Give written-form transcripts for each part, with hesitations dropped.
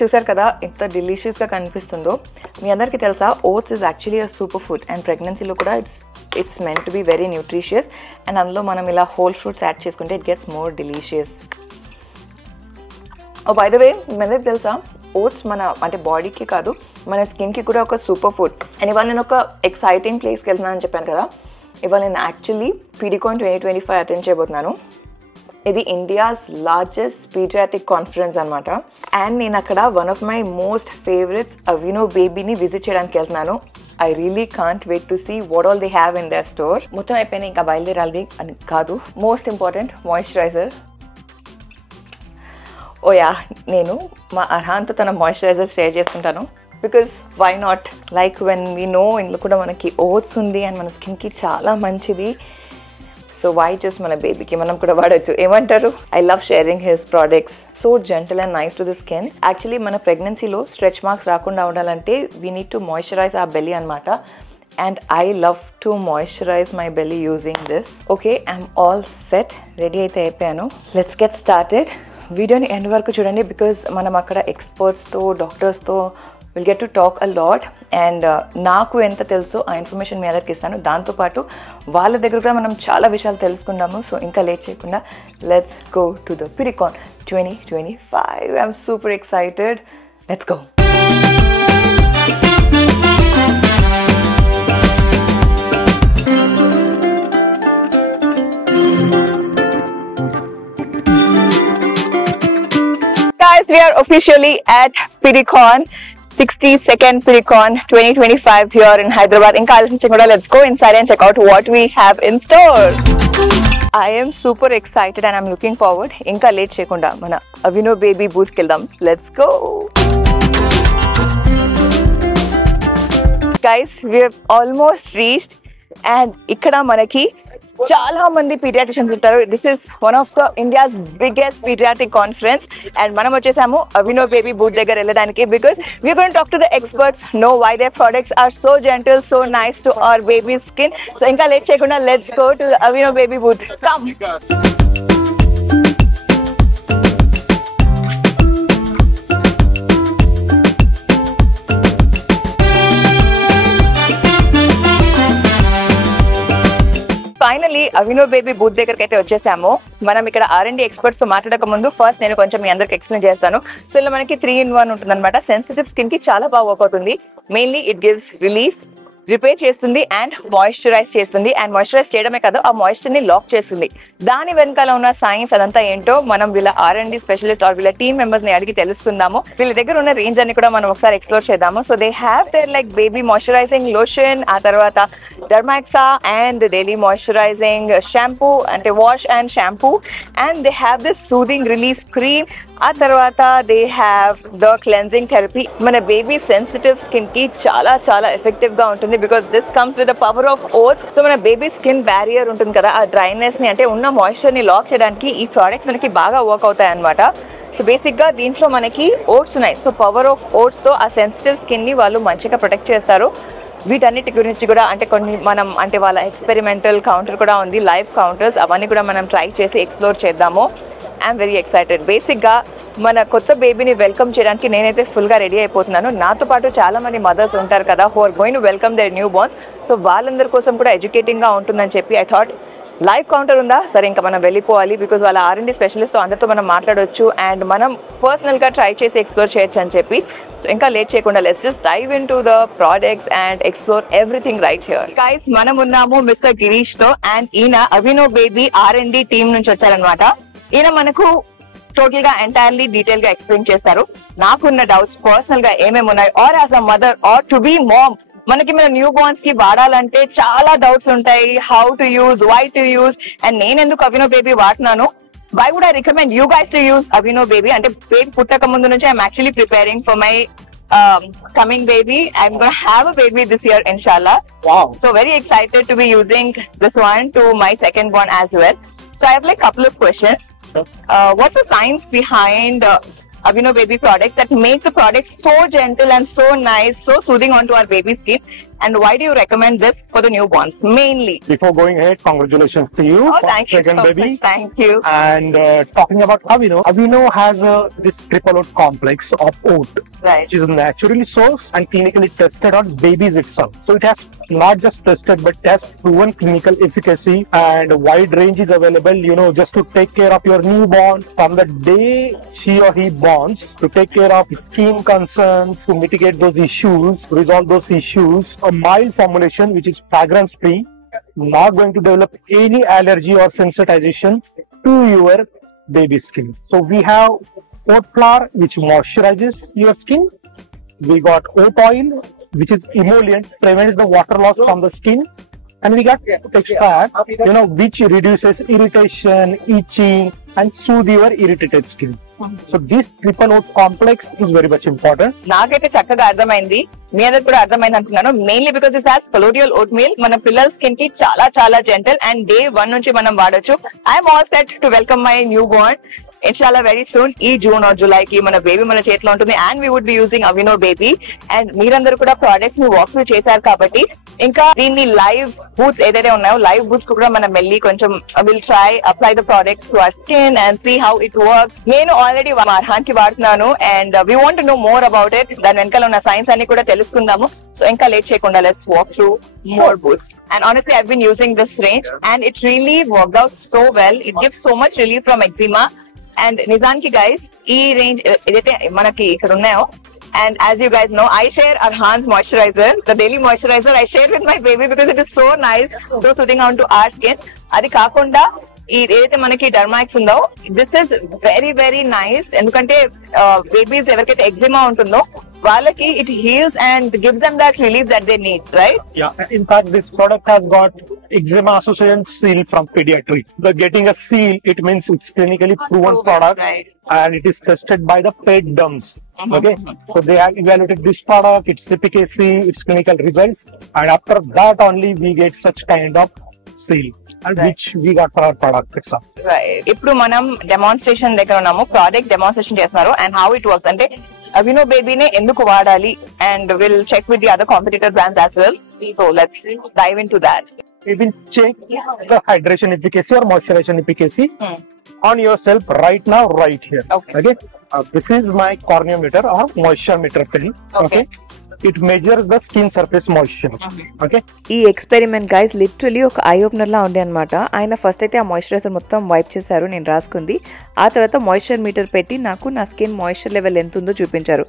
చూసారు కదా ఎంత డెలిషియస్గా కనిపిస్తుందో. మీ అందరికీ తెలుసా oats is actually a super food and ప్రెగ్నెన్సీలో కూడా it's meant to be very nutritious. And అందులో మనం ఇలా హోల్ ఫ్రూట్స్ యాడ్ చేసుకుంటే it gets more delicious. By the way మీ అందరికీ తెలుసా ఓట్స్ మన అంటే బాడీకి కాదు మన స్కిన్కి కూడా ఒక సూపర్ ఫుడ్. అండ్ ఇవాళ నేను ఒక ఎక్సైటింగ్ ప్లేస్కి వెళ్తున్నానని చెప్పాను కదా. ఇవాళ నేను యాక్చువల్లీ పీడికాన్ 2025 అటెండ్ చేయబోతున్నాను. ఇది ఇండియాస్ లార్జెస్ట్ పీడియాట్రిక్ కాన్ఫరెన్స్ అనమాట. అండ్ నేను అక్కడ one of my most favourites Aveeno బేబీని విజిట్ చేయడానికి వెళ్తున్నాను. I really can't wait to see what all they have in their store. మొత్తం అయిపోయినా ఇంకా బయలుదేరాలి అని కాదు. Most important moisturiser. ఓయా నేను మా అర్హాన్తో తన మాయిశ్చరైజర్ షేర్ చేసుకుంటాను. Because why not, like when we know ఇందులో కూడా మనకి ఓట్స్ ఉంది అండ్ మన స్కిన్కి చాలా మంచిది. సో వై జస్ట్ మన బేబీకి మనం కూడా వాడచ్చు. ఏమంటారు? I love sharing his products. So gentle and nice to the skin. Actually మన ప్రెగ్నెన్సీలో స్ట్రెచ్ మార్క్స్ రాకుండా ఉండాలంటే వీ నీడ్ టు మాయిశ్చరైజ్ ఆ బెల్లీ అనమాట. And I love to moisturise my belly using this. Okay, I'm all set. Ready అయితే అయిపోయాను. Let's get started. వీడియోని end వరకు చూడండి బికాజ్ మనం అక్కడ ఎక్స్పర్ట్స్తో డాక్టర్స్తో will get to talk a lot. And నాకు ఎంత తెలుసో ఆ ఇన్ఫర్మేషన్ మీ అందరికి ఇస్తాను. దాంతోపాటు వాళ్ళ దగ్గర కూడా మనం చాలా విషయాలు తెలుసుకుందాము. సో ఇంకా లేట్ చేయకుండా let's go to the Pedicon 2025. I'm super excited. Let's go. Guys, we are officially at Pidicon, 62nd Pidicon 2025 here in Hyderabad. Inka aloచించకుండా let's go inside and check out what we have in store. I am super excited and I'm looking forward. Inka late చేయకుండా మన అవినో baby booth కి వెళ్దాం. Let's go. Guys, we have almost reached and ఇక్కడ మనకి చాలా మంది paediatricians ఉంటారు. This is one of the India's biggest paediatric conference. And మనం వచ్చేసాము అవినో బేబీ బూత్ దగ్గర వెళ్ళడానికి because we're going to talk to the experts, know why their products are so gentle, so nice to our baby skin. So ఇంకా late చేయకుండా let's go to Aveeno baby booth. Come. Finally Aveeno baby booth దగ్గరికి అయితే వచ్చేసాము. మనం ఇక్కడ R&D experts తో మాట్లాడక ముందు ఫస్ట్ నేను కొంచెం మీ అందరికి ఎక్స్ప్లెయిన్ చేస్తాను. సో ఇలా మనకి 3-in-1 ఉంటుంది అనమాట. సెన్సిటివ్ స్కిన్ కి చాలా బాగా వర్క్ అవుతుంది. Mainly it gives relief, repair చేస్తుంది అండ్ మాయిశ్చరైజ్ చేస్తుంది. అండ్ మాయిశ్చరైజ్ చేయడమే కాదు ఆ మాయిశ్చర్ ని లాక్ చేస్తుంది. దాని వెనకాల ఉన్న సైన్స్ అదంతా ఏంటో మనం వీళ్ళ R&D స్పెషలిస్ట్ ఆర్ వీళ్ళ టీమ్ మెంబర్స్ ని అడిగి తెలుసుకుందాము. వీళ్ళ దగ్గర ఉన్న రేంజ్ అన్ని కూడా మనం ఒకసారి ఎక్స్ప్లోర్ చేద్దాము. So they have their like baby moisturising lotion, ఆ తర్వాత డర్మాక్సా అండ్ డైలీ మాయిశ్చరైజింగ్ షాంపూ అంటే wash and shampoo, and they have this soothing relief cream. ఆ తర్వాత they have the cleansing therapy. మన బేబీ సెన్సిటివ్ స్కిన్ కి చాలా చాలా ఎఫెక్టివ్ గా ఉంటుంది because this comes with the power of votes. So మన బేబీ స్కిన్ బ్యారియర్ ఉంటుంది కదా, ఆ డ్రైనెస్ ని అంటే ఉన్న మాయిశ్చర్ ని లాక్ చేయడానికి ఈ ప్రోడక్ట్స్ మనకి బాగా వర్క్ అవుతాయి అనమాట. సో బేసిక్ గా దీంట్లో మనకి ఓట్స్ ఉన్నాయి. సో పవర్ ఆఫ్ ఓట్స్ తో ఆ సెన్సిటివ్ స్కిన్ ని వాళ్ళు మంచిగా ప్రొటెక్ట్ చేస్తారు. వీటన్నిటి గురించి కూడా అంటే కొన్ని మనం అంటే వాళ్ళ ఎక్స్పెరిమెంటల్ కౌంటర్ కూడా ఉంది, లైవ్ కౌంటర్స్, అవన్నీ కూడా మనం ట్రై చేసి ఎక్స్ప్లోర్ చేద్దాము. I'm very excited. బేసిక్గా మన కొత్త బేబీని వెల్కమ్ చేయడానికి నేనైతే ఫుల్గా రెడీ అయిపోతున్నాను. నాతో పాటు చాలా మంది మదర్స్ ఉంటారు కదా who are going to welcome their newborns. So వాళ్ళందరి కోసం కూడా ఎడ్యుకేటింగ్గా ఉంటుందని చెప్పి ఐ థాట్ లైవ్ కౌంటర్ ఉందా, సరే ఇంకా మనం వెళ్ళిపోవాలి బికాజ్ వాళ్ళ R&D స్పెషలిస్ట్తో అందరితో మనం మాట్లాడవచ్చు అండ్ మనం పర్సనల్గా ట్రై చేసి ఎక్స్ప్లోర్ చేయొచ్చు అని చెప్పి. సో ఇంకా లేట్ చేయకుండా let's just dive into the products and explore everything right here. Guys మనం ఉన్నాము మిస్టర్ గిరీష్ తో అండ్ ఈయన అవినో బేబీ R&D టీమ్ నుంచి వచ్చారనమాట. ఈయన మనకు టోటల్ గా ఎంటైర్లీ డీటెయిల్ గా ఎక్స్ప్లెయిన్ చేస్తారు. నాకున్న డౌట్స్ పర్సనల్ గా ఏమేమి ఉన్నాయి or as a mother or to be mom, మనకి మన న్యూ బోర్న్స్ కి వాడాలంటే చాలా డౌట్స్ ఉంటాయి. How to use, why to use, and నేను ఎందుకు అవినో బేబీ వాడుతున్నాను, why would I recommend you guys to use Aveeno baby. అంటే బేబీ పుట్టక ముందు నుంచి I'm actually preparing for my coming baby. I'm going to have a baby this year inshallah. Wow. So very excited to be using this one to my second born as well. So I have like couple of questions. What's the science behind Avino baby products that make the products so gentle and so nice, so soothing onto our baby skin? And why do you recommend this for the newborns mainly? Before going ahead, congratulations to you Oh, for thank you so second baby. much. Thank you. And talking about Avino has this triple oat complex of oat, Right. which is naturally sourced and clinically tested on babies itself. So it has not just tested, but it has proven clinical efficacy, and a wide range is available, just to take care of your newborn from the day she or he borns, to take care of skin concerns, to mitigate those issues, resolve those issues. A mild formulation which is fragrance free, not going to develop any allergy or sensitization to your baby skin. So we have oat flour which moisturizes your skin. We got oat oil which is emollient, prevents the water loss from the skin. And we got extract, which reduces irritation, itching, and soothe your irritated skin. So this triple oat complex is very much important. నాకైతే చక్కగా అర్థమైంది, మీ అందరికి కూడా అర్థమైంది అనుకున్నాను. Mainly because this has colloidal oatmeal, మన పిల్లల skin కి చాలా చాలా జెంటల్ అండ్ డే 1 నుంచి మనం వాడొచ్చు. I'm all set to welcome my newborn. ఇన్షాల్లా వెరీ సూన్ ఈ జూన్ ఆర్ జూలై కి మన బేబీ మన చేతిలో ఉంటుంది. And we would be using Aveeno baby. And మీరందరూ కూడా ప్రోడక్ట్స్ ని వాక్ త్రూ చేశారు కాబట్టి ఇంకా దీన్ని లైవ్ బూట్స్ ఏదైతే ఉన్నాయో లైవ్ బూట్స్ కూడా మనం వెళ్ళి కొంచెం will try apply the products to our skin and see how it works. నేను ఆల్రెడీ అర్హాన్ కి వాడుతున్నాను and we want to know more about it. దాని వెనకాల ఉన్న సైన్స్ అన్ని కూడా తెలుసుకుందాము. సో ఇంకా లేట్ చేయకుండా let's walk through more boots. And honestly, I've been using this range and it really worked out so well. It gives so much relief from eczema. And నిజానికి guys, ఈ range ఏదైతే మనకి ఇక్కడ ఉన్నాయో, and as you guys know, I share Arhan's moisturizer, the daily moisturizer. I share with my baby because it is so nice, so soothing on to our skin. అది కాకుండా ఈ ఏదైతే మనకి డర్మాక్స్ ఉందో, this is very very nice. ఎందుకంటే babies ఎవరికైతే eczema ఉంటుందో వాళ్ళకి it heals and gives them that relief that they need, right? Yeah, in fact, this product has got eczema association seal from pediatrics. The getting a seal, it means it's clinically proven product, right? And it is tested by the pet DUMS. Okay, so they have evaluated this product, its efficacy, its clinical results, and after that only we get such kind of seal, and which we got for our product itself. Right. ఇప్పుడు మనం demonstration దగ్గర ఉన్నాము, product demonstration చేస్తున్నారు and how it works. అంటే Aveeno బేబీనే ఎందుకు వాడాలి and will check with the other competitor brands as well. So let's dive into that. We will check the hydration efficacy or moisturization efficacy on yourself right now, right here. Okay. This is my corneometer or moisture meter pen. Okay. It measures the skin surface moisture. Okay. ఈ experiment guys literally ఒక eye opener లా ఉండే అనమాట. ఆయన first అయితే ఆ moisturiser మొత్తం wipe చేశారు, నేను రాసుకుంది. ఆ తర్వాత మాయిశ్చర్ మీటర్ పెట్టి నాకు నా స్కిన్ మాయిశ్చర్ లెవెల్ ఎంత ఉందో చూపించారు.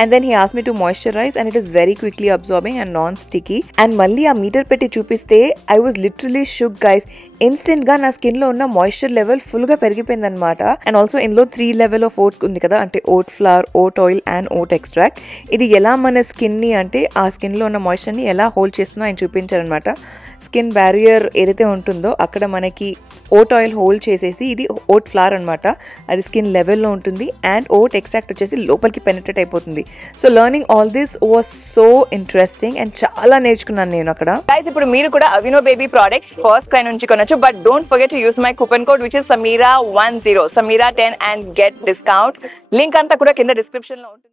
And then he ask me to moisturise and it is very quickly absorbing and non sticky. And మళ్ళీ ఆ మీటర్ పెట్టి చూపిస్తే I was literally shook guys. Instant గా నా స్కిన్ లో ఉన్న మాయిశ్చర్ లెవెల్ ఫుల్ గా పెరిగిపోయింది అనమాట. అండ్ ఆల్సో ఇందులో 3 లెవెల్ ఆఫ్ ఓట్స్ ఉంది కదా, అంటే vote flower, vote oil and vote extract. ఇది ఎలా మన స్కిన్ ని అంటే ఆ స్కిన్ లో ఉన్న మాయిశ్చర్ ని ఎలా హోల్డ్ చేస్తుందో ఆయన చూపించారనమాట. స్కిన్ బ్యారియర్ ఏదైతే ఉంటుందో అక్కడ మనకి ఓట్ ఆయిల్ హోల్డ్ చేసేసి, ఇది ఓట్ ఫ్లవర్ అనమాట, అది స్కిన్ లెవెల్లో ఉంటుంది. అండ్ ఓట్ ఎక్స్ట్రాక్ట్ వచ్చేసి లోపలికి పెనిట్రేట్ అయిపోతుంది. So learning all this was so interesting and చాలా నేర్చుకున్నాను నేను అక్కడ. గైస్ ఇప్పుడు మీరు కూడా అవినో బేబీ ప్రొడక్ట్స్ ఫస్ట్ క్రై నుంచి కొనొచ్చు. But don't forget to use my coupon code which is Sameera10 and get discount. Link అంతా కూడా కింద డిస్క్రిప్షన్ లో ఉంటుంది.